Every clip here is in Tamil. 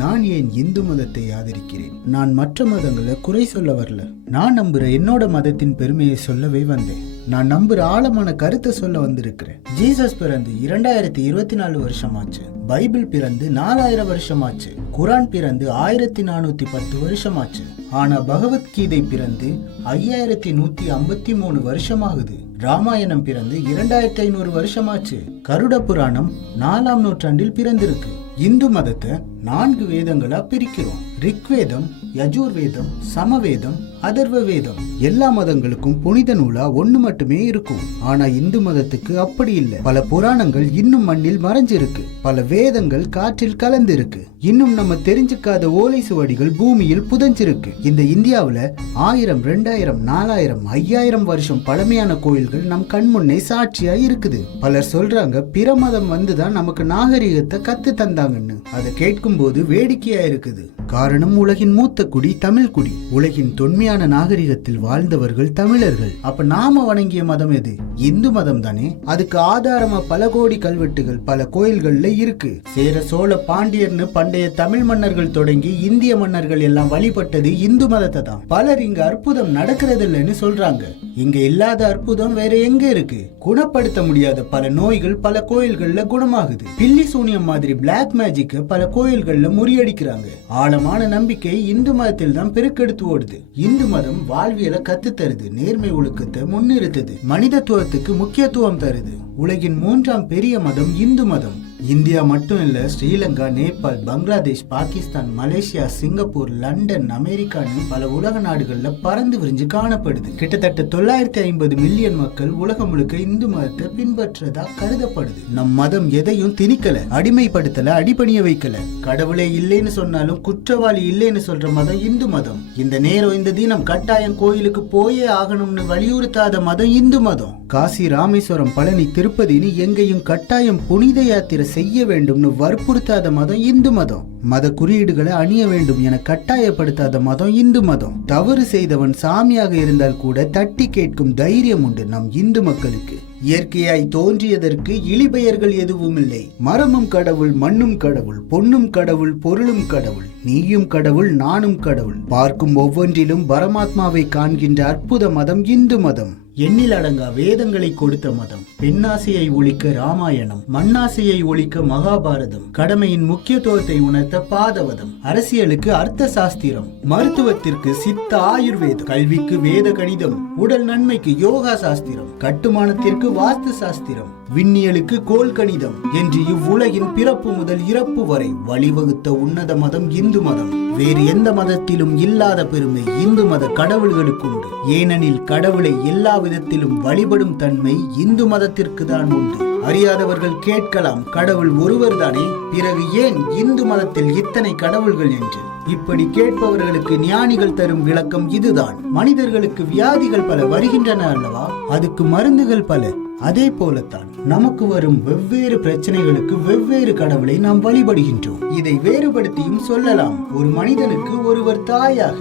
நான் ஏன் இந்து மதத்தை ஆதரிக்கிறேன்? நான் மற்ற மதங்களை குறை சொல்ல வரல. நான் நம்புற என்னோட மதத்தின் பெருமையை சொல்லவே வந்தேன். நான் நம்புற ஆழமான கருத்தை சொல்ல வந்திருக்கிறேன். ஜீசஸ் பிறந்து 2024 வருஷமாச்சு. பைபிள் பிறந்து 4000 வருஷமாச்சு. குரான் பிறந்து 1410 வருஷமாச்சு. ஆனா பகவத்கீதை பிறந்து 5153 வருஷமாகுது. ராமாயணம் பிறந்து 2500 வருஷமாச்சு. கருட புராணம் 4ஆம் நூற்றாண்டில் பிறந்திருக்கு. இந்து மதத்தை 4 வேதங்களா பிரிக்கிறோம். ரிக்வேதம், யஜுர்வேதம், சமவேதம், அதர்வ வேதம். எல்லா மதங்களுக்கும் புனித நூலா ஒண்ணு மட்டுமே இருக்கும். ஆனா இந்து மதத்துக்கு அப்படி இல்லை. பல புராணங்கள் இன்னும் மண்ணில் மறைஞ்சிருக்கு. பல வேதங்கள் காற்றில் கலந்திருக்கு. இன்னும் நம்ம தெரிஞ்சுக்காத ஓலை சுவடிகள் பூமியில் புதைஞ்சிருக்கு. இந்த இந்தியாவுல 1000, 2000, 4000, 5000 வருஷம் பழமையான கோயில்கள் நம் கண்முன்னே சாட்சியா இருக்குது. பலர் சொல்றாங்க பிற மதம் வந்துதான் நமக்கு நாகரிகத்தை கத்து தந்தாங்கன்னு. அதை கேட்கும் போது வேடிக்கையா இருக்குது. காரணம், உலகின் மூத்த குடி தமிழ் குடி. உலகின் தொன்மையான நாகரிகத்தில் வாழ்ந்தவர்கள் தமிழர்கள். அப்ப நாம வணங்கிய மதம் எது? இந்து மதம் தானே. அதுக்கு ஆதாரமா பல கோடி கல்வெட்டுகள் பல கோயில்கள்ல இருக்கு. சேர, சோழ, பாண்டியர்னு பண்டைய தமிழ் மன்னர்கள் தொடங்கி இந்திய மன்னர்கள் எல்லாம் வழிபட்டது இந்து மதத்தை தான். பலர் இங்க அற்புதம் நடக்கிறது இல்லைன்னு சொல்றாங்க. இங்க இல்லாத அற்புதம் வேற எங்க இருக்கு? குணப்படுத்த முடியாத பல நோய்கள் பல கோயில்கள்ல குணமாகுது. பில்லி சூனியம் மாதிரி பிளாக் மேஜிக்க பல கோயில்கள்ல முறியடிக்கிறாங்க. ஆழமான நம்பிக்கை இந்து மதத்தில் தான் பெருக்கெடுத்து ஓடுது. இந்து மதம் வாழ்வியலை கத்து தருது. நேர்மை ஒழுக்கத்தை முன்னிறுத்துது. மனிதத்துவத்துக்கு முக்கியத்துவம் தருது. உலகின் 3ஆம் பெரிய மதம் இந்து மதம். இந்தியா மட்டும் இல்ல, Sri Lanka, Nepal, Bangladesh, Pakistan, Malaysia, Singapore, London, அமெரிக்கான்னு பல உலக நாடுகள்ல பறந்து விரிஞ்சு காணப்படுது. கிட்டத்தட்ட 950 மில்லியன் மக்கள் உலகம் முழுக்க இந்து மதத்தை பின்பற்றதா கருதப்படுது. நம் மதம் எதையும் திணிக்கல, அடிமைப்படுத்தல, அடிபணிய வைக்கல. கடவுளே இல்லைன்னு சொன்னாலும் குற்றவாளி இல்லைன்னு சொல்ற மதம் இந்து மதம். இந்த நேரம், இந்த தினம் கட்டாயம் கோயிலுக்கு போயே ஆகணும்னு வலியுறுத்தாத மதம் இந்து மதம். காசி, ராமேஸ்வரம், பழனி, திருப்பதினு எங்கேயும் கட்டாயம் புனித யாத்திரை செய்ய வேண்டும்னு வற்புறுத்தாத மதம் இந்து மதம். மத குறியீடுகளை அணிய வேண்டும் என கட்டாயப்படுத்தாத மதம் இந்து மதம். தவறு செய்தவன் சாமியாக இருந்தால் கூட தட்டி கேட்கும் தைரியம் உண்டு நம் இந்து மக்களுக்கு. இயற்கையாய் தோன்றியதற்கு இழிபெயர்கள் எதுவும் இல்லை. மரமும் கடவுள், மண்ணும் கடவுள், பொன்னும் கடவுள், பொருளும் கடவுள், நீயும் கடவுள், நானும் கடவுள். பார்க்கும் ஒவ்வொன்றிலும் பரமாத்மாவை காண்கின்ற அற்புத மதம் இந்து மதம். எண்ணில் அடங்கா வேதங்களை கொடுத்த மதம். பெண்ணாசையை ஒழிக்க ராமாயணம், மண்ணாசையை ஒழிக்க மகாபாரதம், கடமையின் முக்கியத்துவத்தை உணர்த்த பாதவதம், அரசியலுக்கு அர்த்த சாஸ்திரம், மருத்துவத்திற்கு சித்த ஆயுர்வேதம், கல்விக்கு வேத கணிதம், உடல் நன்மைக்கு யோகா சாஸ்திரம், கட்டுமானத்திற்கு வாஸ்து சாஸ்திரம், விண்ணியலுக்கு கோல் கணிதம் என்று இவ்வுலகின் பிறப்பு முதல் இறப்பு வரை வழிவகுத்த உன்னத மதம் இந்து மதம். வேறு எந்த மதத்திலும் இல்லாத பெருமை இந்து மத கடவுள்களுக்கு உண்டு. ஏனெனில் கடவுளை எல்லா விதத்திலும் வழிபடும் தன்மை இந்து மதத்திற்கு தான் உண்டு. அறியாதவர்கள் கேட்கலாம், கடவுள் ஒருவர் தானே, பிறகு ஏன் இந்து மதத்தில் இத்தனை கடவுள்கள் என்று? இப்படி கேட்பவர்களுக்கு ஞானிகள் தரும் விளக்கம் இதுதான். மனிதர்களுக்கு வியாதிகள் பல வருகின்றன அல்லவா, அதுக்கு மருந்துகள் பல. அதே போலத்தான் நமக்கு வரும் வெவ்வேறு பிரச்சனைகளுக்கு வெவ்வேறு கடவுளை நாம் வழிபடுகின்றோம். இதை வேறுபடுத்தியும் சொல்லலாம். ஒரு மனிதனுக்கு ஒருவர் தாயாக,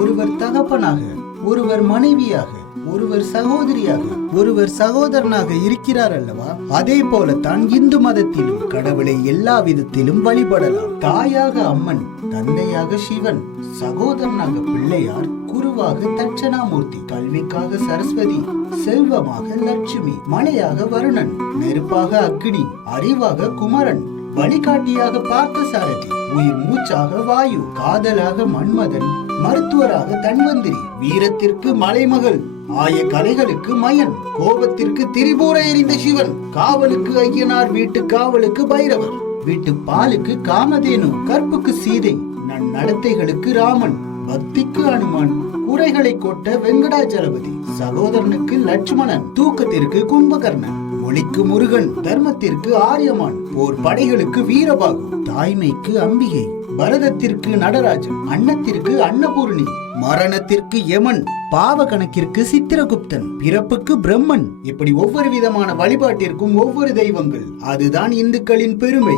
ஒருவர் தகப்பனாக, ஒருவர் மனைவியாக, ஒருவர் சகோதரியாக, ஒருவர் சகோதரனாக இருக்கிறார் அல்லவா. அதே போலத்தான் இந்து மதத்திலும் கடவுளை எல்லா விதத்திலும் வழிபடலாம். தாயாக அம்மன், தந்தையாக சிவன், சகோதரனாக பிள்ளையார், குருவாக தட்சணாமூர்த்தி, கல்விக்காக சரஸ்வதி, செல்வமாக லட்சுமி, மலையாக வருணன், நெருப்பாக அக்னி, அறிவாக குமரன், வழிகாட்டியாக பார்த்தசாரதி, உயிர் மூச்சாக வாயு, காதலாக மன்மதன், மருத்துவராக தன்வந்திரி, வீரத்திற்கு மலைமகள், ஆய கலைகளுக்கு மயன், கோபத்திற்கு திரிபுர எறிந்த சிவன், காவலுக்கு ஐயனார், வீட்டு காவலுக்கு பைரவர், வீட்டு பாலுக்கு காமதேனு, கற்புக்கு சீதை, நடத்தைகளுக்கு ராமன், பக்திக்கு அனுமான், குறைகளை கொட்ட வெங்கடாஜலபதி, சகோதரனுக்கு லட்சுமணன், தூக்கத்திற்கு கும்பகர்ணன், மொழிக்கு முருகன், தர்மத்திற்கு ஆரியமான், போர் படைகளுக்கு வீரபாகு, தாய்மைக்கு அம்பிகை, பரதத்திற்கு நடராஜன், அன்னத்திற்கு அன்னபூர்ணி, மரணத்திற்கு யமன், பாவ கணக்கிற்கு சித்திரகுப்தன், பிறப்புக்கு பிரம்மன். இப்படி ஒவ்வொரு விதமான வழிபாட்டிற்கும் ஒவ்வொரு தெய்வங்கள். அதுதான் இந்துக்களின் பெருமை.